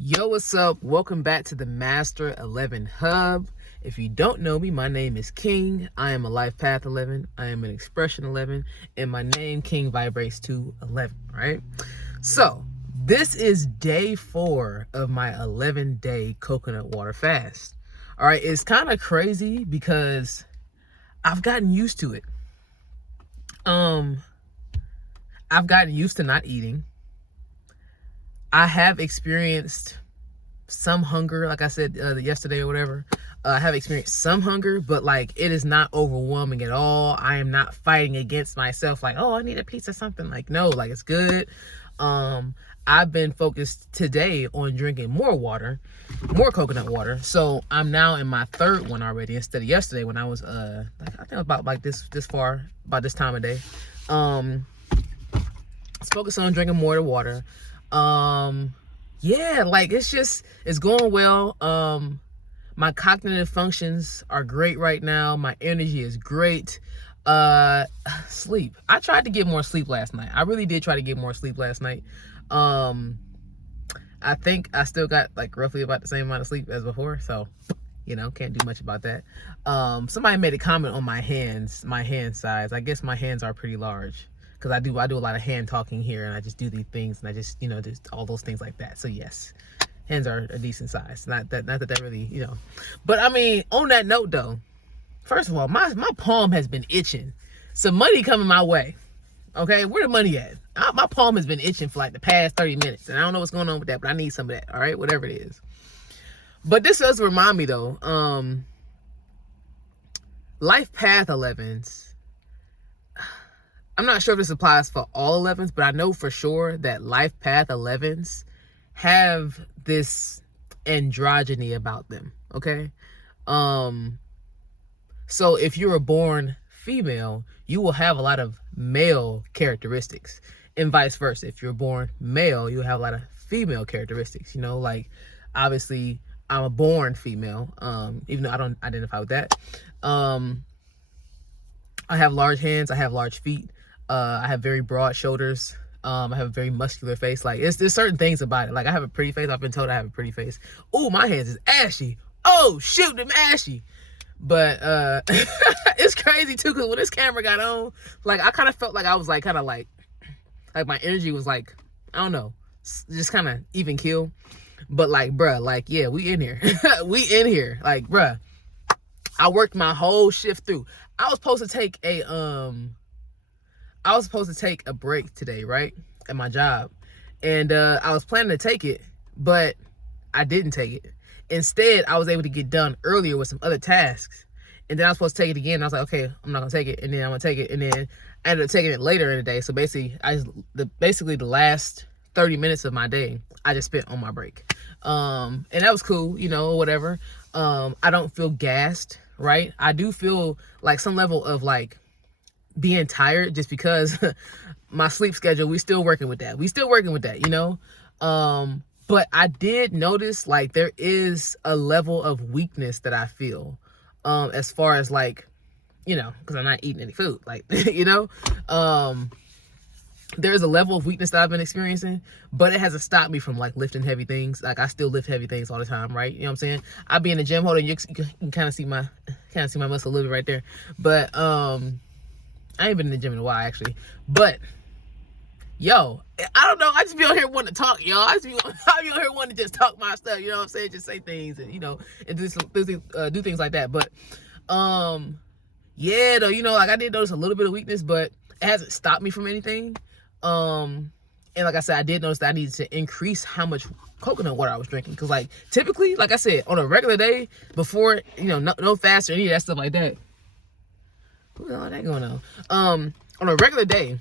Yo, what's up? Welcome back to the Master 11 Hub. If you don't know me, my name is King. I am a life path 11. I am an expression 11. And my name, King, vibrates to 11, right? So, this is day 4 of my 11-day coconut water fast. All right, it's kind of crazy because I've gotten used to it. I've gotten used to not eating. I have experienced some hunger, like I said yesterday or whatever. I have experienced some hunger, but like it is not overwhelming at all. I am not fighting against myself like, oh, I need a piece of something. Like, no, like it's good. I've been focused today on drinking more water, more coconut water. So I'm now in my 3rd one already instead of yesterday when I was I think about like this far, about this time of day. Let's focus on drinking more water. Yeah, like it's going well. My cognitive functions are great right now. My energy is great. Sleep. I tried to get more sleep last night. I really did try to get more sleep last night. I think I still got like roughly about the same amount of sleep as before. So, can't do much about that. Somebody made a comment on my hand size. I guess my hands are pretty large. Because I do a lot of hand talking here, and I just do these things, and I just just all those things like that. So yes, hands are a decent size. Not that really, But I mean, on that note though, first of all, my palm has been itching. Some money coming my way. Okay, where the money at? My palm has been itching for like the past 30 minutes, and I don't know what's going on with that, but I need some of that. All right, whatever it is. But this does remind me though, life path 11s. I'm not sure if this applies for all 11s, but I know for sure that life path 11s have this androgyny about them, okay? So if you were born female, you will have a lot of male characteristics, and vice versa. If you're born male, you'll have a lot of female characteristics, like obviously I'm a born female, even though I don't identify with that. I have large hands, I have large feet. I have very broad shoulders. I have a very muscular face. Like there's certain things about it. Like I have a pretty face. I've been told I have a pretty face. Oh, my hands is ashy. Oh shoot, them ashy. But it's crazy too, because when this camera got on, like I kind of felt like I was like kind of like my energy was like, I don't know, just kind of even keel. But like, bruh, like yeah, we in here. We in here. Like, bruh, I worked my whole shift through. I was supposed to take a break today, right? At my job. And I was planning to take it, but I didn't take it. Instead, I was able to get done earlier with some other tasks. And then I was supposed to take it again. And I was like, okay, I'm not going to take it. And then I'm going to take it. And then I ended up taking it later in the day. So basically, the last 30 minutes of my day, I just spent on my break. And that was cool, whatever. I don't feel gassed, right? I do feel like some level of like being tired just because my sleep schedule, we still working with that, but I did notice like there is a level of weakness that I feel as far as like because I'm not eating any food, like there's a level of weakness that I've been experiencing, but it hasn't stopped me from like lifting heavy things. Like I still lift heavy things all the time, right? You know what I'm saying? I be in the gym holding, you can kind of see my muscle a little bit right there, but I ain't been in the gym in a while, actually. But, yo, I don't know. I just be on here wanting to talk, y'all. I be on here wanting to just talk my stuff, you know what I'm saying? Just say things and, and do things like that. But, yeah, though, like I did notice a little bit of weakness, but it hasn't stopped me from anything. And like I said, I did notice that I needed to increase how much coconut water I was drinking. Because, like, typically, like I said, on a regular day, before, no fast or any of that stuff like that, what's all that going on? On a regular day,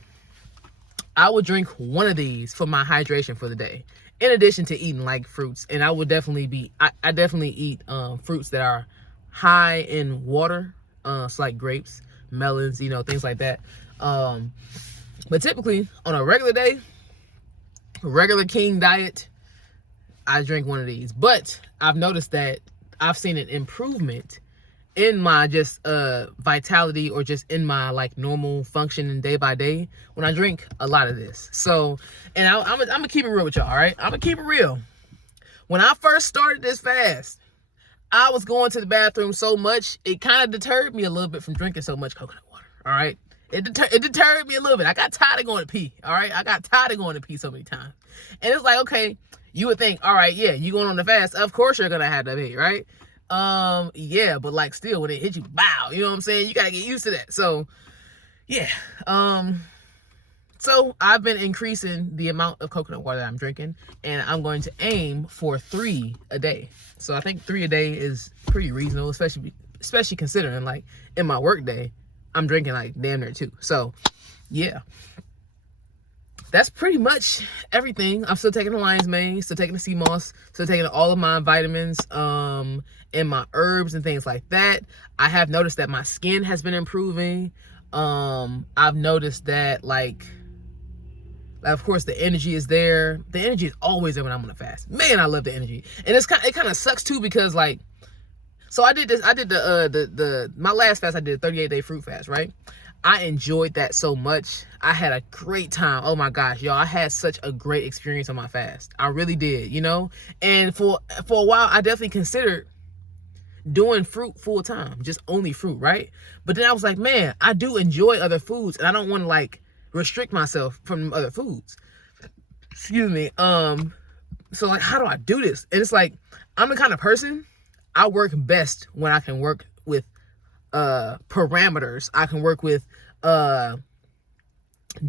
I would drink one of these for my hydration for the day, in addition to eating like fruits. And I would definitely I definitely eat fruits that are high in water, so like grapes, melons, things like that. But typically on a regular day, regular King diet, I drink one of these. But I've noticed that I've seen an improvement in my just vitality, or just in my like normal functioning day by day when I drink a lot of this. So, and I'm gonna keep it real with y'all, all right? I'm gonna keep it real. When I first started this fast, I was going to the bathroom so much, it kind of deterred me a little bit from drinking so much coconut water. All right. It deterred me a little bit. I got tired of going to pee. All right. I got tired of going to pee so many times. And it's like, okay, you would think, all right, yeah, you going on the fast. Of course you're going to have to pee, right? Yeah, but like still when it hit you, wow, you know what I'm saying? You got to get used to that. So yeah. So I've been increasing the amount of coconut water that I'm drinking, and I'm going to aim for 3 a day. So I think 3 a day is pretty reasonable, especially considering like in my work day, I'm drinking like damn near 2. So yeah, that's pretty much everything. I'm still taking the lion's mane, still taking the sea moss, still taking all of my vitamins, and my herbs and things like that. I have noticed that my skin has been improving. I've noticed that like, of course, the energy is there. The energy is always there when I'm on a fast. Man, I love the energy. And it kind of sucks too because like, so I did my last fast, I did a 38-day fruit fast, right? I enjoyed that so much. I had a great time. Oh my gosh, y'all, I had such a great experience on my fast. I really did, you know? And for a while, I definitely considered doing fruit full time, just only fruit, right? But then I was like, man, I do enjoy other foods and I don't want to like restrict myself from other foods. Excuse me. So like, how do I do this? And it's like, I'm the kind of person, I work best when I can work with parameters. I can work with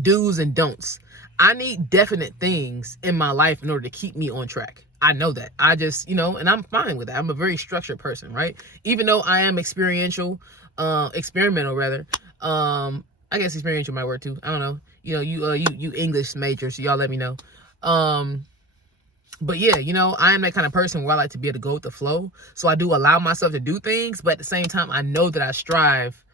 do's and don'ts. I need definite things in my life in order to keep me on track. I know that. I just, you know, and I'm fine with that. I'm a very structured person, right? Even though I am experimental rather. I guess experiential might work too. I don't know. You know, you English majors, so y'all let me know. But yeah, you know, I am that kind of person where I like to be able to go with the flow. So I do allow myself to do things, but at the same time, I know that I strive.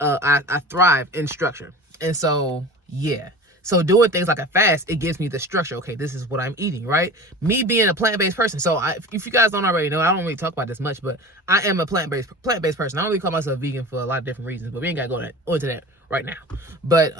I thrive in structure, and so yeah. So doing things like a fast, it gives me the structure. Okay, this is what I'm eating, right? Me being a plant-based person. So if you guys don't already know, I don't really talk about this much, but I am a plant-based person. I don't really call myself vegan for a lot of different reasons, but we ain't got to go into that right now. But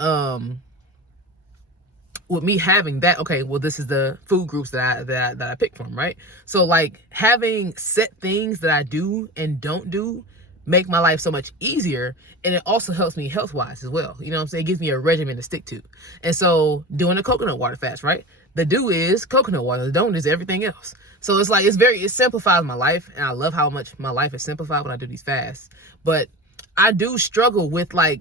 with me having that, okay, well, this is the food groups that I picked from, right? So like having set things that I do and don't do make my life so much easier, and it also helps me health-wise as well. You know what I'm saying? It gives me a regimen to stick to. And so doing a coconut water fast, right? The do is coconut water, the don't is everything else. So it's like, it simplifies my life, and I love how much my life is simplified when I do these fasts. But I do struggle with like,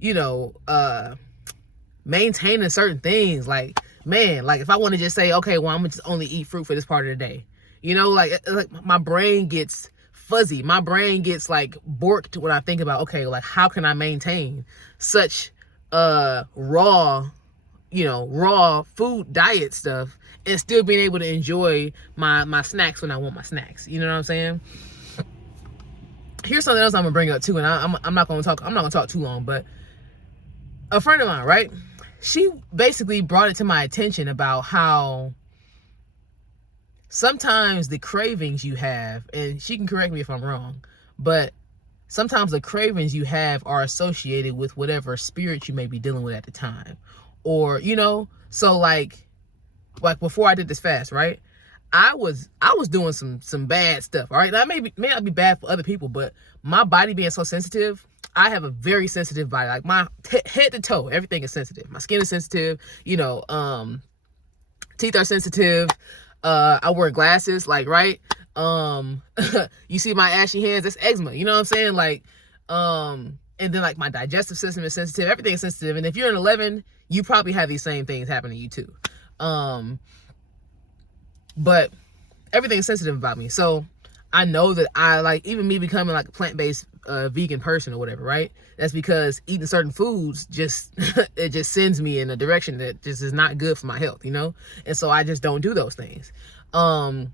you know, maintaining certain things. Like, man, like if I want to just say, okay, well, I'm gonna just only eat fruit for this part of the day, you know, like my brain gets fuzzy. My brain gets like borked when I think about, okay, like how can I maintain such raw food diet stuff and still being able to enjoy my snacks when I want my snacks. You know what I'm saying? Here's something else I'm gonna bring up too, and I'm not gonna talk too long, but a friend of mine, right? She basically brought it to my attention about how sometimes the cravings you have, and she can correct me if I'm wrong, but sometimes the cravings you have are associated with whatever spirit you may be dealing with at the time. Or, you know, so like before I did this fast, right? I was doing some bad stuff, all right? Now, may not be bad for other people, but my body being so sensitive, I have a very sensitive body. Like my head to toe, everything is sensitive. My skin is sensitive, you know, teeth are sensitive. I wear glasses, like, right? You see my ashy hands, that's eczema, you know what I'm saying? Like, and then like my digestive system is sensitive, everything is sensitive. And if you're an 11, you probably have these same things happen to you too. But everything's sensitive about me. So I know that I like, even me becoming like a plant-based vegan person or whatever, right? That's because eating certain foods just, it just sends me in a direction that just is not good for my health, you know? And so I just don't do those things. But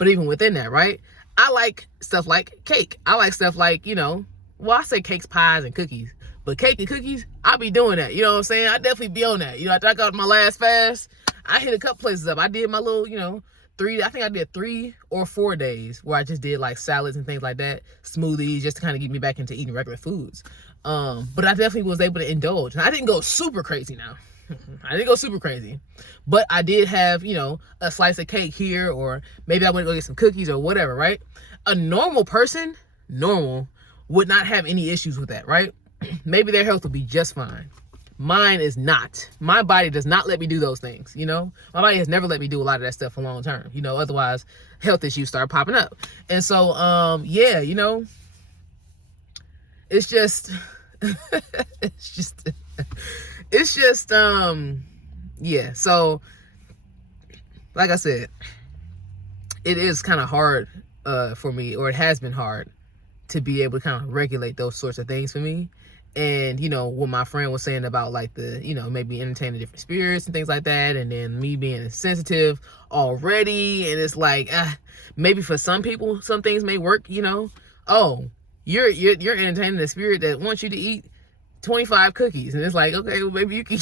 even within that, right? I like stuff like cake. I like stuff like, you know, well, I say cakes, pies, and cookies. But cake and cookies, I be doing that. You know what I'm saying? I definitely be on that. You know, after I got my last fast, I hit a couple places up. I did my little, you know, I think I did 3 or 4 days where I just did like salads and things like that, smoothies, just to kind of get me back into eating regular foods. But I definitely was able to indulge. And I didn't go super crazy now. I didn't go super crazy, but I did have, you know, a slice of cake here, or maybe I went to go get some cookies or whatever, right? A normal person, normal, would not have any issues with that, right? Maybe their health will be just fine. Mine is not. My body does not let me do those things, you know? My body has never let me do a lot of that stuff for long term, you know? Otherwise, health issues start popping up. And so, yeah, you know, it's just, yeah. So, like I said, it is kind of hard for me, or it has been hard to be able to kind of regulate those sorts of things for me. And, you know, what my friend was saying about like the, you know, maybe entertaining different spirits and things like that. And then me being sensitive already. And it's like, maybe for some people, some things may work, you know. Oh, you're entertaining a spirit that wants you to eat 25 cookies. And it's like, okay, well, maybe you can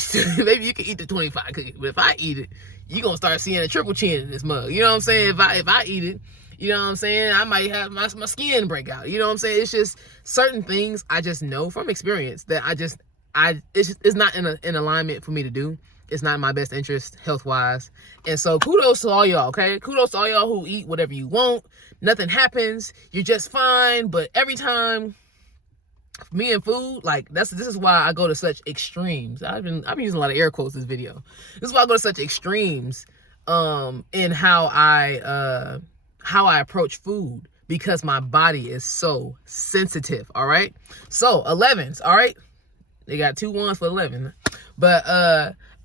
eat the 25 cookies. But if I eat it, you're going to start seeing a triple chin in this mug. You know what I'm saying? If I eat it, you know what I'm saying? I might have my skin break out. You know what I'm saying? It's just certain things I just know from experience that it's not in alignment for me to do. It's not in my best interest health-wise. And so kudos to all y'all, okay? Kudos to all y'all who eat whatever you want. Nothing happens. You're just fine. But every time, me and food, like this is why I go to such extremes. I've been using a lot of air quotes this video. This is why I go to such extremes in how I approach food, because my body is so sensitive. All right. So 11s. All right. They got 2 1s for 11, but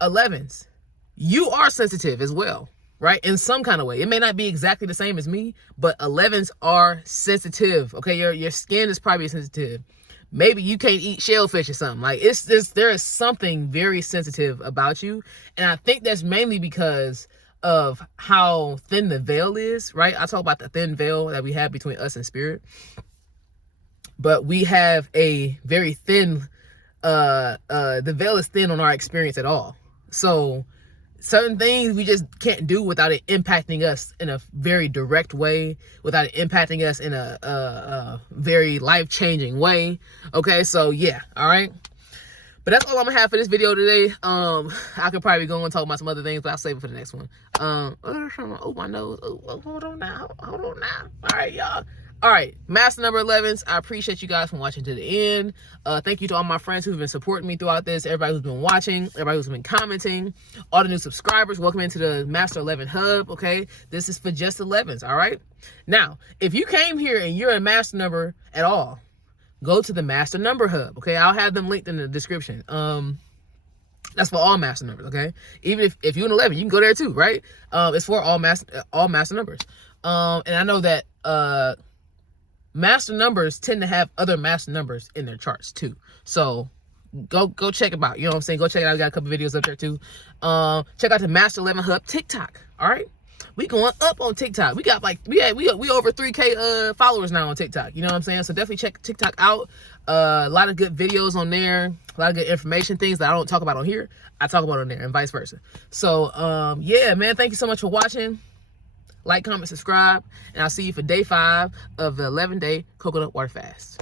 11s, you are sensitive as well, right? In some kind of way. It may not be exactly the same as me, but 11s are sensitive. Okay. Your skin is probably sensitive. Maybe you can't eat shellfish or something. Like there is something very sensitive about you. And I think that's mainly because of how thin the veil is, right? I talk about the thin veil that we have between us and spirit, but we have a very thin, the veil is thin on our experience at all. So certain things we just can't do without it impacting us in a very direct way, without it impacting us in a very life-changing way. Okay, so yeah, all right. But that's all I'm gonna have for this video today. I could probably go and talk about some other things, but I'll save it for the next one. Oh, my nose. Oh, hold on now. All right, y'all. All right, master number 11s. I appreciate you guys from watching to the end. Thank you to all my friends who've been supporting me throughout this. Everybody who's been watching, everybody who's been commenting, all the new subscribers. Welcome into the Master 11 Hub. Okay, this is for just 11s. All right. Now, if you came here and you're a master number at all, go to the Master Number Hub, okay? I'll have them linked in the description. That's for all master numbers, okay? Even if you're an 11, you can go there too, right? It's for all master numbers. And I know that master numbers tend to have other master numbers in their charts too. So go check them out. You know what I'm saying? Go check it out. We got a couple videos up there too. Check out the Master 11 Hub TikTok. All right. We going up on TikTok. We got like we over 3K followers now on TikTok. You know what I'm saying? So definitely check TikTok out. A lot of good videos on there. A lot of good information, things that I don't talk about on here, I talk about on there, and vice versa. So yeah, man, thank you so much for watching. Like, comment, subscribe, and I'll see you for day 5 of the 11-day coconut water fast.